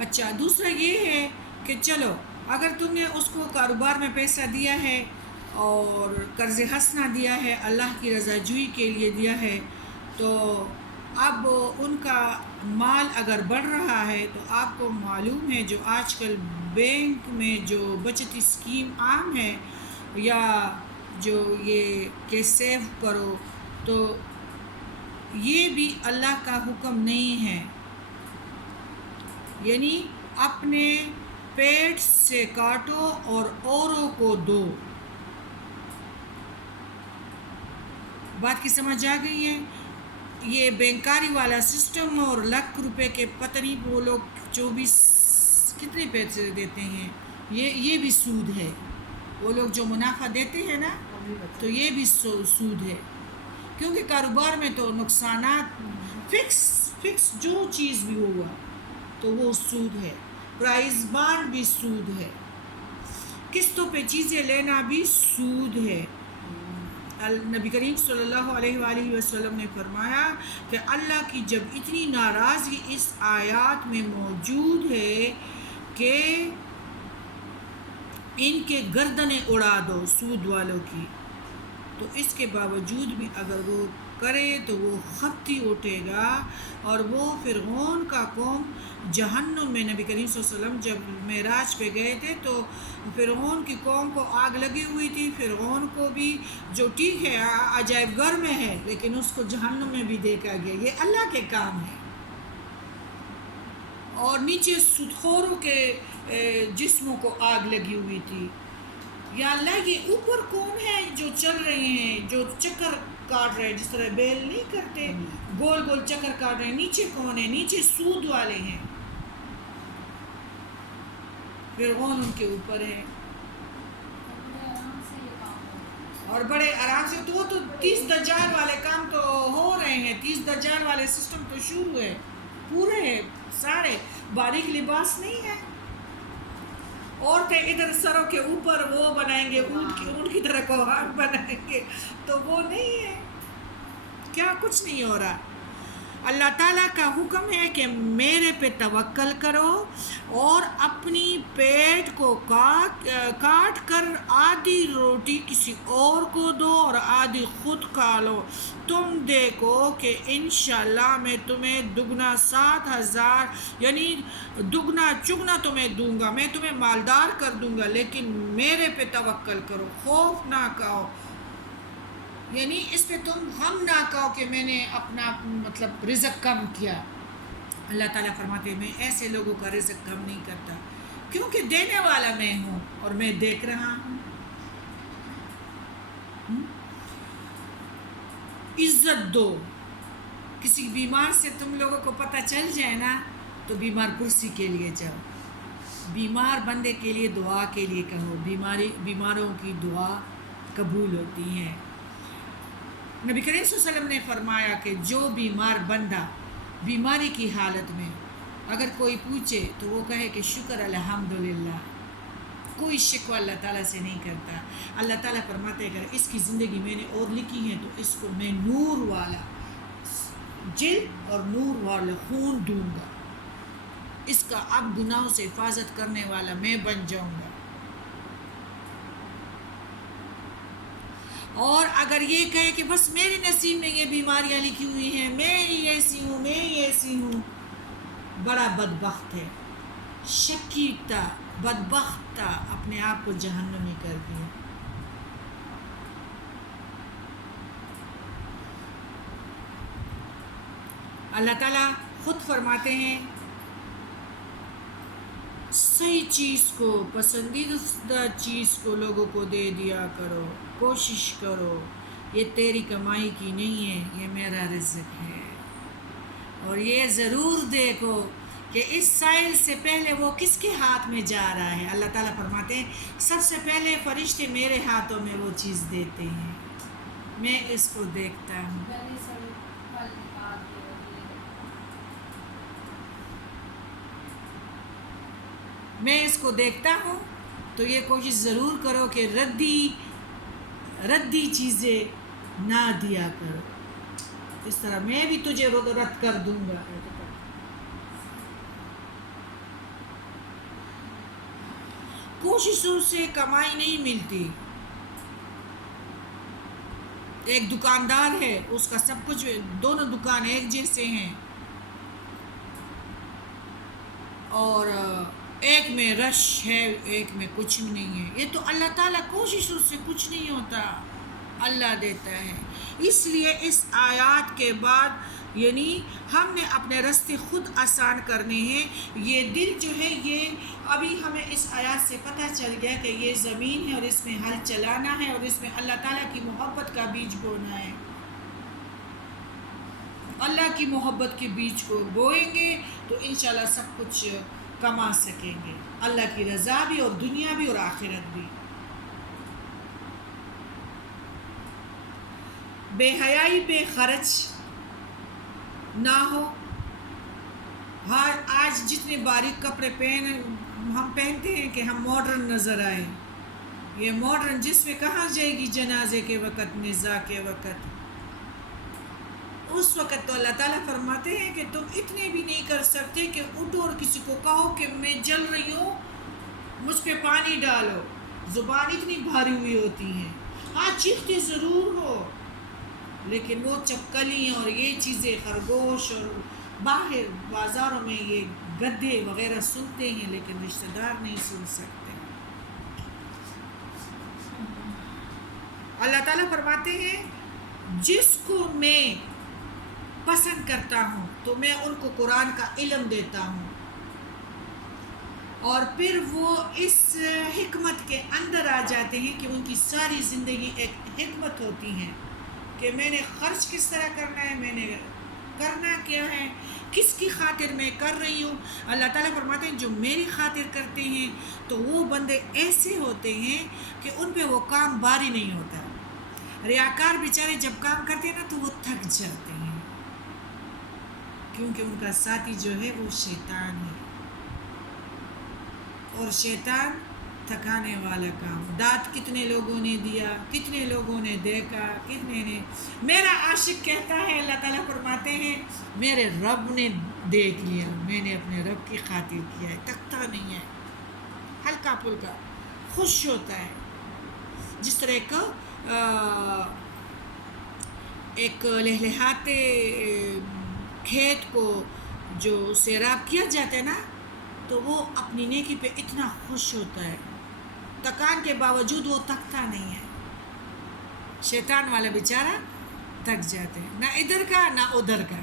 اچھا، دوسرا یہ ہے کہ چلو اگر تم نے اس کو کاروبار میں پیسہ دیا ہے اور قرض حسنہ دیا ہے، اللہ کی رضا جوئی کے لیے دیا ہے، تو اب ان کا مال اگر بڑھ رہا ہے تو آپ کو معلوم ہے جو آج کل بینک میں جو بچت اسکیم عام ہے، یا جو یہ کہ سیو کرو، تو یہ بھی اللہ کا حکم نہیں ہے، یعنی اپنے پیٹ سے کاٹو اور اوروں کو دو۔ بات کی سمجھ آ گئی ہے؟ یہ بینکاری والا سسٹم اور لاکھ روپے کے پتہ نہیں وہ لوگ 24 کتنے پیسے دیتے ہیں، یہ بھی سود ہے۔ وہ لوگ جو منافع دیتے ہیں نا، تو یہ بھی سود ہے، کیونکہ کاروبار میں تو نقصانات فکس جو چیز بھی ہوا تو وہ سود ہے۔ پرائز بانڈ بھی سود ہے، قسطوں پہ چیزیں لینا بھی سود ہے۔ نبی کریم صلی اللہ علیہ وآلہ وسلم نے فرمایا کہ اللہ کی جب اتنی ناراضگی اس آیات میں موجود ہے کہ ان کے گردنیں اڑا دو سود والوں کی، تو اس کے باوجود بھی اگر وہ کرے تو وہ خطی اٹھے گا، اور وہ فرعون کا قوم جہنم میں۔ نبی کریم صلی اللہ علیہ وسلم جب معراج پہ گئے تھے تو فرعون کی قوم کو آگ لگی ہوئی تھی، فرعون کو بھی جو ٹھیک ہے عجائب گھر میں ہے لیکن اس کو جہنم میں بھی دیکھا گیا۔ یہ اللہ کے کام ہے۔ اور نیچے سودخوروں کے جسموں کو آگ لگی ہوئی تھی۔ یا اللہ، یہ اوپر کون ہے جو چل رہے ہیں، جو چکر کاٹ رہے ہیں، جس طرح بیل نہیں کرتے گول گول چکر کاٹ رہے ہیں، نیچے کون ہے؟ نیچے سود والے ہیں، فرعون ان کے اوپر ہے، اور بڑے آرام سے۔ تو وہ تو 30 دجال والے کام تو ہو رہے ہیں، 30 دجال والے سسٹم تو شروع ہے، پورے ہیں سارے، باریک لباس نہیں ہے۔ عورتیں ادھر سروں کے اوپر وہ بنائیں گے، اونٹ کی طرح کوہان بنائیں گے، تو وہ نہیں ہے، کیا کچھ نہیں ہو رہا۔ اللہ تعالیٰ کا حکم ہے کہ میرے پہ توکل کرو اور اپنی پیٹ کو کاٹ کر آدھی روٹی کسی اور کو دو اور آدھی خود کھا لو، تم دیکھو کہ انشاءاللہ میں تمہیں دگنا 7,000 یعنی دگنا چگنا تمہیں دوں گا، میں تمہیں مالدار کر دوں گا، لیکن میرے پہ توکل کرو، خوف نہ کھاؤ، یعنی اس پہ تم ہم نہ کہو کہ میں نے اپنا مطلب رزق کم کیا۔ اللہ تعالیٰ فرماتے ہیں میں ایسے لوگوں کا رزق کم نہیں کرتا، کیونکہ دینے والا میں ہوں اور میں دیکھ رہا ہوں۔ عزت دو، کسی بیمار سے تم لوگوں کو پتہ چل جائے نا تو بیمار کرسی کے لیے جاؤ، بیمار بندے کے لیے دعا کے لیے کہو، بیماروں کی دعا قبول ہوتی ہے۔ نبی کریم صلی اللہ علیہ وسلم نے فرمایا کہ جو بیمار بندہ بیماری کی حالت میں اگر کوئی پوچھے تو وہ کہے کہ شکر الحمدللہ، کوئی شکوہ اللہ تعالیٰ سے نہیں کرتا۔ اللہ تعالیٰ فرماتے ہیں اگر اس کی زندگی میں نے اور لکھی ہے تو اس کو میں نور والا جلد اور نور والا خون دوں گا، اس کا اب گناہوں سے حفاظت کرنے والا میں بن جاؤں گا۔ اور اگر یہ کہے کہ بس میرے نصیب میں یہ بیماریاں لکھی ہوئی ہیں، میں ہی ایسی ہوں، میں ہی ایسی ہوں، بڑا بدبخت ہے، شکی تھا، بدبخت تھا، اپنے آپ کو جہنمی کر دیا۔ اللہ تعالیٰ خود فرماتے ہیں صحیح چیز کو، پسندیدہ چیز کو لوگوں کو دے دیا کرو، کوشش کرو، یہ تیری کمائی کی نہیں ہے، یہ میرا رزق ہے۔ اور یہ ضرور دیکھو کہ اس سائل سے پہلے وہ کس کے ہاتھ میں جا رہا ہے۔ اللہ تعالیٰ فرماتے ہیں سب سے پہلے فرشتے میرے ہاتھوں میں وہ چیز دیتے ہیں، میں اس کو دیکھتا ہوں۔ میں اس کو دیکھتا ہوں، تو یہ کوشش ضرور کرو کہ ردی چیزیں نہ دیا کرو، اس طرح میں بھی تجھے رد کر دوں گا۔ کوششوں سے کمائی نہیں ملتی. ایک دکاندار ہے، اس کا سب کچھ، دونوں دکان ایک جیسے ہیں، اور ایک میں رش ہے، ایک میں کچھ بھی نہیں ہے. یہ تو اللہ تعالیٰ کوششوں سے کچھ نہیں ہوتا، اللہ دیتا ہے. اس لیے اس آیات کے بعد یعنی ہم نے اپنے راستے خود آسان کرنے ہیں. یہ دل جو ہے، یہ ابھی ہمیں اس آیات سے پتہ چل گیا کہ یہ زمین ہے اور اس میں ہل چلانا ہے، اور اس میں اللہ تعالیٰ کی محبت کا بیج بونا ہے. اللہ کی محبت کے بیج کو بوئیں گے تو انشاءاللہ سب کچھ کما سکیں گے، اللہ کی رضا بھی اور دنیا بھی اور آخرت بھی. بے حیائی پہ خرچ نہ ہو. آج جتنے باریک کپڑے ہم پہنتے ہیں کہ ہم ماڈرن نظر آئے. یہ ماڈرن جس میں کہاں جائے گی جنازے کے وقت، نزاع کے وقت. اس وقت تو اللہ تعالیٰ فرماتے ہیں کہ تم اتنے بھی نہیں کر سکتے کہ اٹھو اور کسی کو کہو کہ میں جل رہی ہوں، مجھ پہ پانی ڈالو. زبان اتنی بھاری ہوئی ہوتی ہے. ہاں چیختے ضرور ہو، لیکن وہ چپکلی اور یہ چیزیں، خرگوش اور باہر بازاروں میں یہ گدھے وغیرہ سنتے ہیں، لیکن رشتہ دار نہیں سن سکتے. اللہ تعالیٰ فرماتے ہیں جس کو میں پسند کرتا ہوں تو میں ان کو قرآن کا علم دیتا ہوں، اور پھر وہ اس حکمت کے اندر آ جاتے ہیں کہ ان کی ساری زندگی ایک حکمت ہوتی ہے کہ میں نے خرچ کس طرح کرنا ہے، میں نے کرنا کیا ہے، کس کی خاطر میں کر رہی ہوں. اللہ تعالیٰ فرماتے ہیں جو میری خاطر کرتے ہیں تو وہ بندے ایسے ہوتے ہیں کہ ان پہ وہ کام باری نہیں ہوتا. ریاکار بیچارے جب کام کرتے ہیں نا تو وہ تھک جاتے ہیں، کیونکہ ان کا ساتھی جو ہے وہ شیطان ہے، اور شیطان تھکانے والا کام. دانت کتنے لوگوں نے دیا، کتنے لوگوں نے دیکھا، کتنے نے. میرا عاشق کہتا ہے، اللہ تعالیٰ فرماتے ہیں میرے رب نے دیکھ لیا، میں نے اپنے رب کی خاطر کیا ہے. تھکتا نہیں ہے، ہلکا پھلکا خوش ہوتا ہے. جس طرح ایک لہلہاتے کھیت کو جو سیراب کیا جاتا ہے نا، تو وہ اپنی نیکی پہ اتنا خوش ہوتا ہے، تکان کے باوجود وہ تھکتا نہیں ہے. شیطان والا بیچارہ تھک جاتے ہیں، نہ ادھر کا نہ ادھر کا.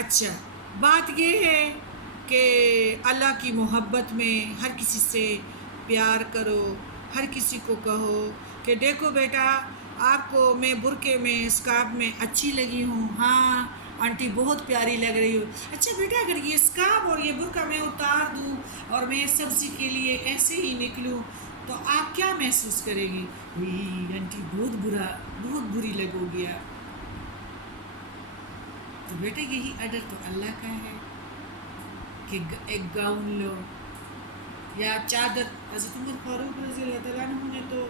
اچھا، بات یہ ہے کہ اللہ کی محبت میں ہر کسی سے پیار کرو. ہر کسی کو کہو کہ دیکھو بیٹا، آپ کو میں برقعے میں اسکارف میں اچھی لگی ہوں. ہاں آنٹی بہت پیاری لگ رہی ہو. اچھا بیٹا، اگر یہ اسکارف اور یہ برقعہ میں اتار دوں اور میں سبزی کے لیے ایسے ہی نکلوں تو آپ کیا محسوس کرے گی؟ آنٹی بہت بری لگو گی آپ. تو بیٹا یہی آرڈر تو اللہ کا ہے کہ ایک گاؤن لو یا چادر. حضرت عمر فاروق رضی اللہ تعالیٰ عنہ نے تو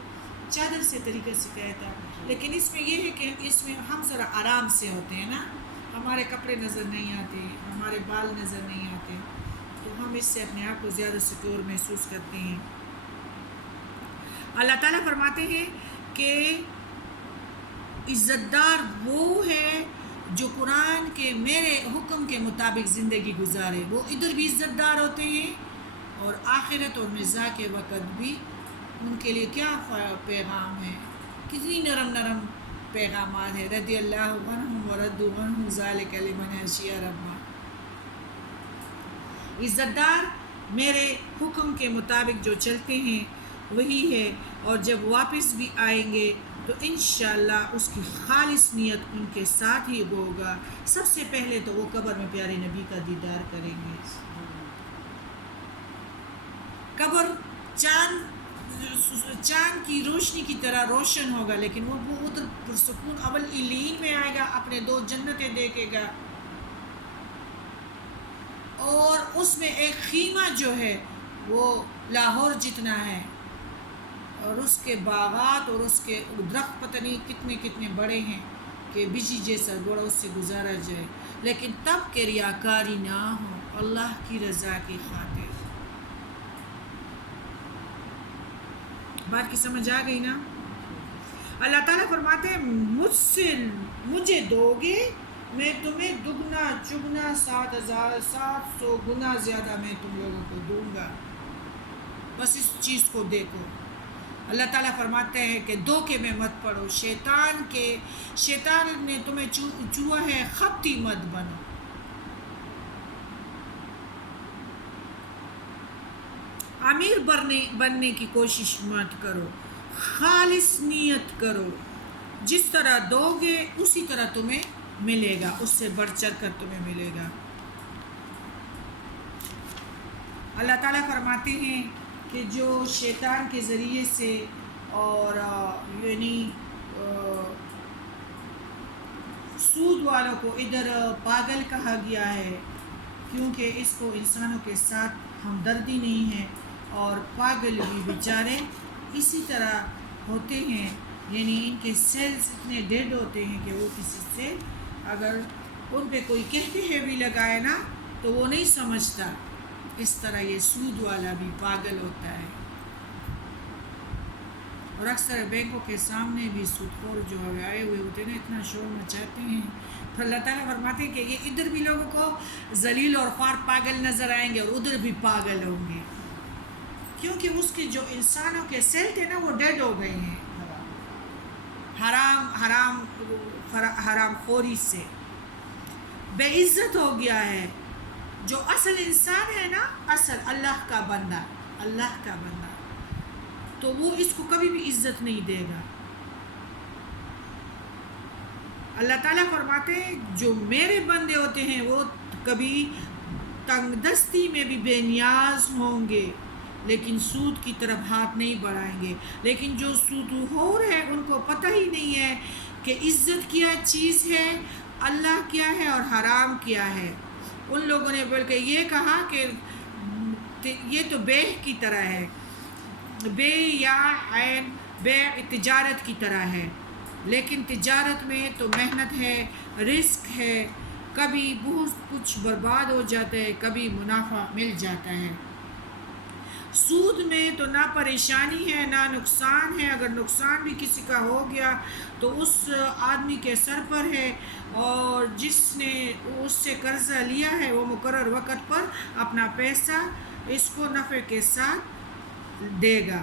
چادر سے طریقہ سکھایا تھا، لیکن اس میں یہ ہے کہ اس میں ہم ذرا آرام سے ہوتے ہیں نا، ہمارے کپڑے نظر نہیں آتے، ہمارے بال نظر نہیں آتے، تو ہم اس سے اپنے آپ کو زیادہ سکیور محسوس کرتے ہیں. اللہ تعالیٰ فرماتے ہیں کہ عزت دار وہ ہے جو قرآن کے میرے حکم کے مطابق زندگی گزارے. وہ ادھر بھی عزت دار ہوتے ہیں اور آخرت اور نزاع کے وقت بھی ان کے لیے کیا پیغام ہے، کتنی نرم پیغامات ہیں. رضی اللہ عنہم ورضوا عنہ ذالک لمن خشی ربہ. عزت دار میرے حکم کے مطابق جو چلتے ہیں وہی ہے، اور جب واپس بھی آئیں گے تو انشاءاللہ اس کی خالص نیت ان کے ساتھ ہی ہوگا. سب سے پہلے تو وہ قبر میں پیارے نبی کا دیدار کریں گے. قبر چاند کی روشنی کی طرح روشن ہوگا، لیکن وہ بہت پرسکون اول علین میں آئے گا، اپنے 2 جنتیں دیکھے گا، اور اس میں ایک خیمہ جو ہے وہ لاہور جتنا ہے، اور اس کے باغات اور اس کے درخت پتہ نہیں کتنے بڑے ہیں کہ بجلی جیسا گوڑا اس سے گزارا جائے، لیکن تب کہ ریاکاری نہ ہو، اللہ کی رضا کی خاطر. بات کی سمجھ آ گئی نا؟ اللہ تعالیٰ فرماتے ہیں مجھ سے مجھے دو گے میں تمہیں دگنا چگنا 7,700 گنا زیادہ میں تم لوگوں کو دوں گا. بس اس چیز کو دیکھو. اللہ تعالیٰ فرماتے ہیں کہ دھوکے میں مت پڑو. شیطان نے تمہیں چوہا ہے خپتی مت بنو. امیر بننے کی کوشش مت کرو. خالص نیت کرو. جس طرح دو گے اسی طرح تمہیں ملے گا. اس سے بڑھ چڑھ کر تمہیں ملے گا. اللہ تعالیٰ فرماتے ہیں کہ جو شیطان کے ذریعے سے اور یعنی سود والوں کو ادھر پاگل کہا گیا ہے کیونکہ اس کو انسانوں کے ساتھ ہمدردی نہیں ہے. اور پاگل بھی بیچارے اسی طرح ہوتے ہیں. یعنی ان کے سیلز اتنے ڈیڈ ہوتے ہیں کہ وہ کسی سے اگر ان پہ کوئی کہتے ہیں بھی لگائے نا تو وہ نہیں سمجھتا. اس طرح یہ سود والا بھی پاگل ہوتا ہے. اور اکثر بینکوں کے سامنے بھی سود خور جو آئے ہوئے ہوتے ہیں اتنا شور مچاتے ہیں. تو اللہ تعالیٰ فرماتے ہیں کہ یہ ادھر بھی لوگوں کو ذلیل اور خوار پاگل نظر آئیں گے اور ادھر بھی پاگل ہوں گے کیونکہ اس کے جو انسانوں کے سیل تھے نا وہ ڈیڈ ہو گئے ہیں حرام خوری سے. بے عزت ہو گیا ہے. جو اصل انسان ہے نا اصل اللہ کا بندہ تو وہ اس کو کبھی بھی عزت نہیں دے گا. اللہ تعالیٰ فرماتے ہیں جو میرے بندے ہوتے ہیں وہ کبھی تنگ دستی میں بھی بے نیاز ہوں گے لیکن سود کی طرف ہاتھ نہیں بڑھائیں گے. لیکن جو سود خور ہے ان کو پتہ ہی نہیں ہے کہ عزت کیا چیز ہے, اللہ کیا ہے اور حرام کیا ہے. ان لوگوں نے بلکہ یہ کہا کہ یہ تو بیع کی طرح ہے. بیع یا عین بیع تجارت کی طرح ہے لیکن تجارت میں تو محنت ہے, رزق ہے, کبھی بہت کچھ برباد ہو جاتا ہے, کبھی منافع مل جاتا ہے. سود میں تو نہ پریشانی ہے نہ نقصان ہے. اگر نقصان بھی کسی کا ہو گیا تو اس آدمی کے سر پر ہے اور جس نے اس سے قرضہ لیا ہے وہ مقرر وقت پر اپنا پیسہ اس کو نفع کے ساتھ دے گا.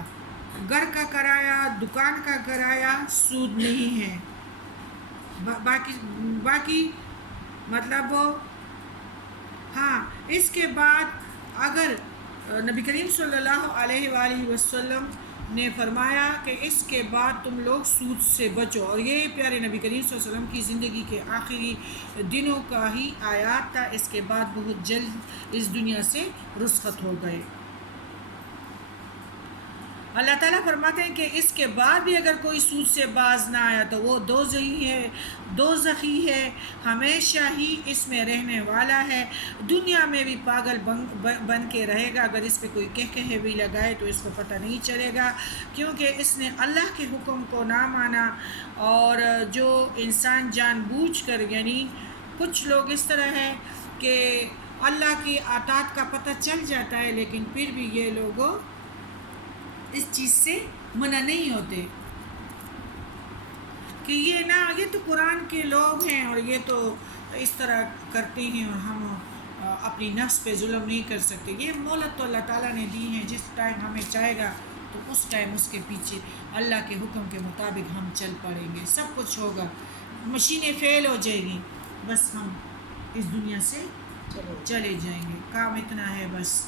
گھر کا کرایہ, دکان کا کرایہ سود نہیں ہے. باقی مطلب ہاں. اس کے بعد اگر نبی کریم صلی اللہ علیہ وآلہ وسلم نے فرمایا کہ اس کے بعد تم لوگ سود سے بچو, اور یہ پیارے نبی کریم صلی اللہ علیہ وسلم کی زندگی کے آخری دنوں کا ہی آیات تھا. اس کے بعد بہت جلد اس دنیا سے رخصت ہو گئے. اللہ تعالیٰ فرماتے ہیں کہ اس کے بعد بھی اگر کوئی سود سے باز نہ آیا تو وہ دوزخی ہے, ہمیشہ ہی اس میں رہنے والا ہے. دنیا میں بھی پاگل بن کے رہے گا. اگر اس پہ کوئی کہے بھی لگائے تو اس کو پتہ نہیں چلے گا کیونکہ اس نے اللہ کے حکم کو نہ مانا. اور جو انسان جان بوجھ کر, یعنی کچھ لوگ اس طرح ہے کہ اللہ کی اطاعت کا پتہ چل جاتا ہے لیکن پھر بھی یہ لوگوں اس چیز سے منع نہیں ہوتے کہ یہ تو قرآن کے لوگ ہیں اور یہ تو اس طرح کرتے ہیں اور ہم اپنی نفس پہ ظلم نہیں کر سکتے. یہ مہلت تو اللہ تعالیٰ نے دی ہے. جس ٹائم ہمیں چاہے گا تو اس ٹائم اس کے پیچھے اللہ کے حکم کے مطابق ہم چل پڑیں گے. سب کچھ ہوگا. مشینیں فیل ہو جائیں گی, بس ہم اس دنیا سے چلے جائیں گے. کام اتنا ہے بس.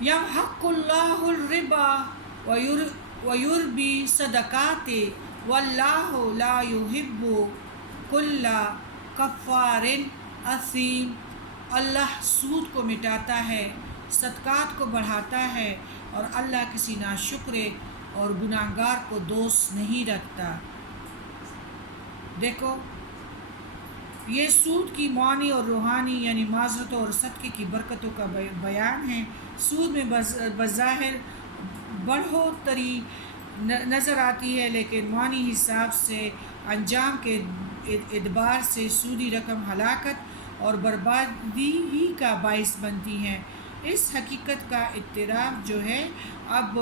یمحق اللہ الربا ویربی صدقات واللہ لا یحب کل کفار اثیم. اللہ سود کو مٹاتا ہے, صدقات کو بڑھاتا ہے اور اللہ کسی ناشکر اور گناہگار کو دوست نہیں رکھتا. دیکھو یہ سود کی معنی اور روحانی یعنی معذرتوں اور صدقے کی برکتوں کا بیان ہے. سود میں بظاہر بڑھوتری نظر آتی ہے لیکن معنی حساب سے انجام کے اعتبار سے سودی رقم ہلاکت اور بربادی ہی کا باعث بنتی ہیں۔ اس حقیقت کا اعتراف جو ہے اب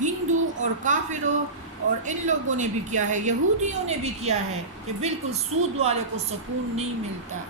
ہندو اور کافروں اور ان لوگوں نے بھی کیا ہے، یہودیوں نے بھی کیا ہے، کہ بالکل سود والے کو سکون نہیں ملتا۔